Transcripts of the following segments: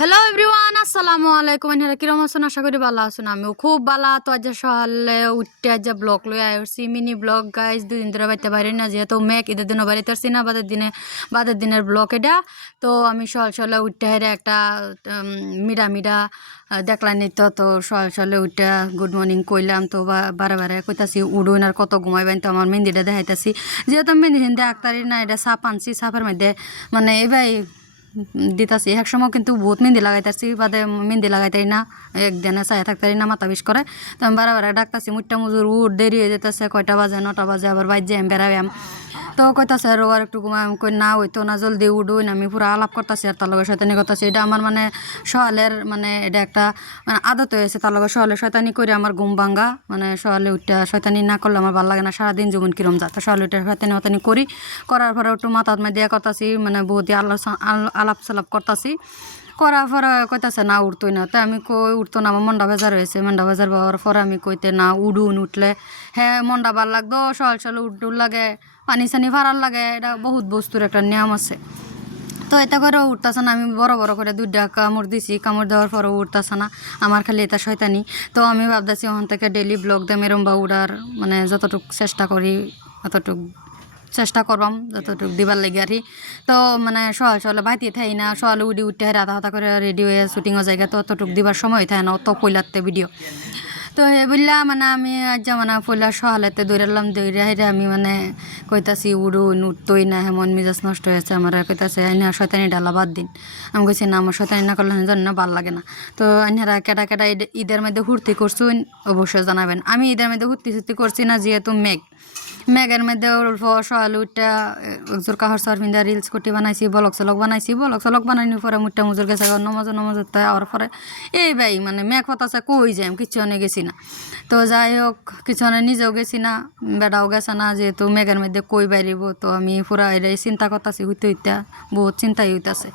Hello everyone, আসসালামু আলাইকুম। এনারা কিরম আছেন? আশা করি ভালো আছেন। আমিও খুব ভালো। তো আজ সকালে উঠতে আজ ব্লগ লই আইছি, মিনি ব্লগ গাইজ। দুদিন ধরে বাইতে পারি না, যেহেতু মেঘ ঈদের দিনও বাড়িতে আসছি না, বাদের দিনের ব্লগ এটা। তো আমি সকালে উঠতে হেরে একটা মিডা দেখলাম নিত। তো সকালে উঠতে গুড মর্নিং কইলাম। তো বারে বারে কইতাছি উড়ুন আর কত ঘুমাইবেন। তো আমার মেহেন্দিটা দেখাইতাছি, যেহেতু মেহেন্দি হিন্দি আক্তারি না, এটা সাপ আনছি। সাপের মধ্যে মানে এবার দিতাছি। এক সময় কিন্তু বহুত মেহেন্দি লাগাইতাছি, বাদে মেহেন্দি লাগাইতারি না, একদিনে চাই থাকতারি না, মাথা বিষ করে। তো আমি বারে ডাকতাছি মুট্টা মুজুর উঠ, দেরি হয়ে যেতেছে, কয়টা বাজে 9টা বাজে, আবার বাইর যাই বেড়াইম। তো কইতাছে আর একটু ঘুমাই। আমি কই না হইতো না, জলদি উঠুন। আমি পুরো আলাপ করতেছি আর তার লগে শয়তানি করতেছি। এটা আমার মানে সকালের মানে এটা একটা মানে আদত হয়েছে। তার লগে সকালে শয়তানি করে আমার ঘুম ভাঙ্গা। মানে সকালে উঠটা শয়তানি না করলে আমার ভালো লাগে না, সারাদিন যেমন কিরম যা। তো সকালে উঠে শয়তানি করি, করার পরে একটু মাথা দিয়া করতেছি, মানে বহুত আলাপ সালাপ করতেছি। করার পরে কইতাছে না উঠতোই না। তাই আমি কই উঠতো না, আমার মনটা বেজার হয়েছে। মনটা বেজার পাওয়ার পরে আমি কইতে না উঠলে হ্যাঁ মনটা ভাল লাগতো। সকালে উঠুর লাগে, পানি সানি ফারার লাগে, এটা বহুত বস্তুর একটা নিয়ম আছে। তো এটা করে উঠতেছে না। আমি বড় করে 2টা কামড় দিছি, কামড় দেওয়ার পরেও উঠতেছে না। আমার খালি এটা শয়তানি। তো আমি ভাবতেছি ওখান থেকে ডেলি ব্লগ দিয়ে মেরম বা উড়ার মানে যতটুকু চেষ্টা করি অতটুকু চেষ্টা করবাম, যতটুকু দিবার লাগে আর কি। তো মানে সকালে ভাইতে থাই না, সকালে উঠতে হাতা করে রেডি হয়ে শুটিংও জায়গা, তো অতটুকু দিবার সময় থাকে না, অত কইলাতে ভিডিও। তো হে বললা মানে আমি আজ মানে পয়লা সকালেতে দৌড়ালাম, দৌড়ে হেরে আমি মানে কইতাছি উঠতোই না, হেমন মিজাজ নষ্ট হয়েছে আমার। কইতাছে আইনা শয়তানি ডালা বাদ দিন। আমি কইছি না, আমার শয়তানি না করলে জন্য ভাল লাগে না। তো আইনারা কেটা ঈদের মধ্যে ফুর্তি করছুন অবশ্যই জানাবেন। আমি ঈদের মধ্যে ফুর্তি করছি না, যেহেতু মেঘের মধ্যে অল্প সকালে উঠটা একজোর কাহর সর পিন্ধা রিলস কুটি বানাইছি, ব্লগ সলক বানানোর পরে মুট্টা মুজুর গেছে নমাজ আর পরে এই ভাই মানে মেঘ হতাছে কই যাই কিছু অনে গেছি না। তো যাই হোক কিছু অনে নিজেও গেছি না, বেড়াও গেছে না, যেহেতু মেঘের মধ্যে কই বাইরিব। তো আমি পুরা এটাই চিন্তা করতেছি, হইতে বহুত চিন্তাই হইতাছে।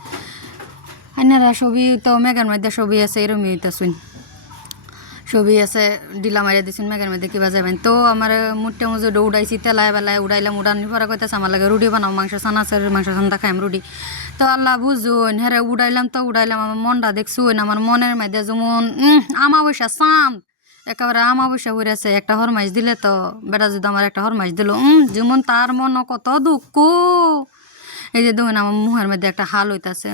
আইনারা ছবি তো মেঘের মধ্যে ছবি আছে, এরমই হইতাছুন ছবি আছে, ডিলা মারিয়া দিচ্ছেন মেঘের মধ্যে কিবা যাবেন। তো আমার মুট্টে মুজো উড়াইছি, তেলায় বেলায় উড়াইলাম। উড়ানোর পরে কইতেছে আমার লাগে রুটি বানাও, মাংস সান্দা খাইম রুটি। তো আল্লাহ বুঝুন হ্যাঁ উড়াইলাম। তো উড়াইলাম, আমার মনটা দেখছুন, আমার মনের মধ্যে যেমন আমাবস্যা চাঁদ একেবারে আমাবস্যা হইয়াছে। একটা হরমাইশ দিলে তো বেটা যদি আমার একটা হরমাইশ দিল, যেমন তার মন কত দুঃখ। এই যে দেখুন আমার মুহের মধ্যে একটা হাল হইতাছে,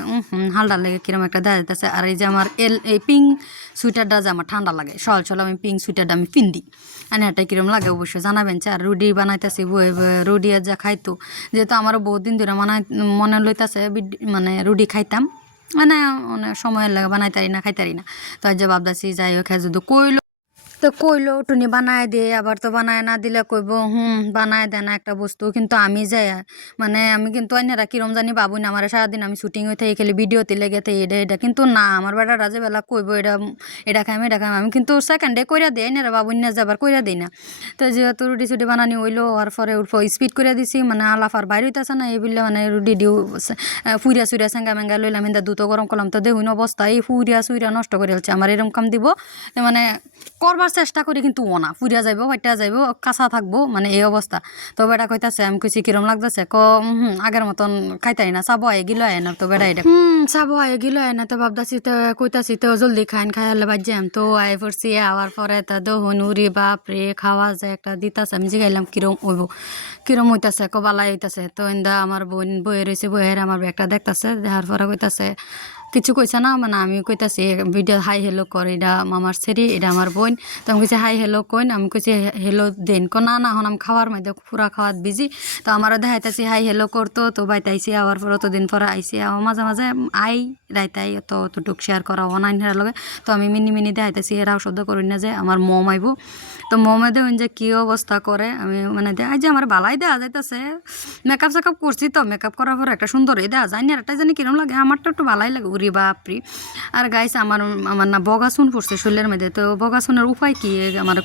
হালটার লেগে কিরম একটা দেখা যাইতেছে। আর এই যে আমার এই পিঙ্ক সুইটারটা যে আমার ঠান্ডা লাগে, সকাল আমি পিঙ্ক সুইটারটা আমি পিন্দি। আর এটা কিরম লাগে অবশ্যই জানাবেন। আর রুটি বানাইতেছি, রুটি আর যা খাইতো, যেহেতু আমারও বহুত দিন ধরে মনে লইতেছে মানে রুটি খাইতাম, মানে অনেক সময়ের লাগে বানাইতারি না, খাইতারি না। তো আজ যে ভাবতেছি যাই হোক, যদি কইলো টুনি বানায় দে, আবার তো বানায় না দিলে কইব বানায় দেয় না একটা বস্তু। কিন্তু আমি যাই মানে আমি কিন্তু অন্যরা কিরম জানি বাবুই না, আমার সারাদিন আমি শুটিং হয়ে থাকি, খেলে ভিডিওতে লেগে থাকি এটা কিন্তু না, আমার বেটা রাজে বেলা কইব এটা খাইম আমি কিন্তু সেকেন্ডে কইরা দিই, অন্যরা বাবুই না যাবার কইরা দিই না। তো যেহেতু রুটি ছুটি বানানি হইলো, আর পরে স্পিড করে দিছি, মানে আলাফার বাইরে হইতেছে না, এই বললে মানে রুটি দিও ফুরিয়া সেঙ্গা মেঙ্গা লইলাম, কিন্তু দুটো গরম করলাম। তো দেখুন অবস্থা, এই ফুরিয়া নষ্ট করে হচ্ছে আমার। এরকম কাম দিব মানে করবার চেষ্টা করি, কিন্তু না ফুরিয়া যাইব, ফাইটা যাইব, কাঁচা থাকবো, মানে এই অবস্থা। তো বেটা কইতাছে, আমি কইছি কিরম লাগতেছে, আগের মতন খাইতাই না, চাবো আয় গিলো আয় না। তো বেটা এটা চাবো আয় গিলো আয় না। তো ভাবতাছি, তো কইতাছি তো জলদি খাই হলে বাদ যাম। তো আয় পড়ছি, আওয়ার পরে তা দহন উরি বাপরে খাওয়া যায় একটা দিতাছে। আমি জিগাইলাম কিরম হইতাছে, বালাই হইতাছে। তো ইন্দা আমার বইয়ে রয়েছে, বইয়ের আমার ব্যাগটা দেখতাছে, দেখার পরে কইতাছে কিছু কইছে না, মানে আমি কইতাছি ভিডিও হাই হেলো কর, এটা মামার ছেড়ি, এটা আমার বোন। তো আমি কইছি হাই হেলো কইন, আমি কইছি হেলো দেন না এখন আমি খাওয়ার মধ্যে পুরা খাওয়াত বিজি। তো আমারও দেখাইতাছি হাই হেলো করতো। তো বাইতে আইসি, আওয়ার পর অতদিন পরে আইসি, মাঝে মাঝে রাইতাই অতটুক শেয়ার করা অনাইন হেরার লগে। তো আমি মিনি দেখাইতাছি, এরাও শব্দ করি না যে আমার মম আইব। তো মমে দেখুন যে কী অবস্থা করে। আমি মানে দেখা যে আমার বালাই দেওয়া যাইতেছে, মেকআপ করছি। তো মেকআপ করার পর একটা সুন্দরই দেওয়া যায় না, একটা জানি কিরম লাগে, আমারটা একটু ভালাই লাগে উরি বাপরি। আর গাইছে আমার না বগাসুন পড়ছে শরীরের মধ্যে। তো বগাসুনের উপায় কি আমার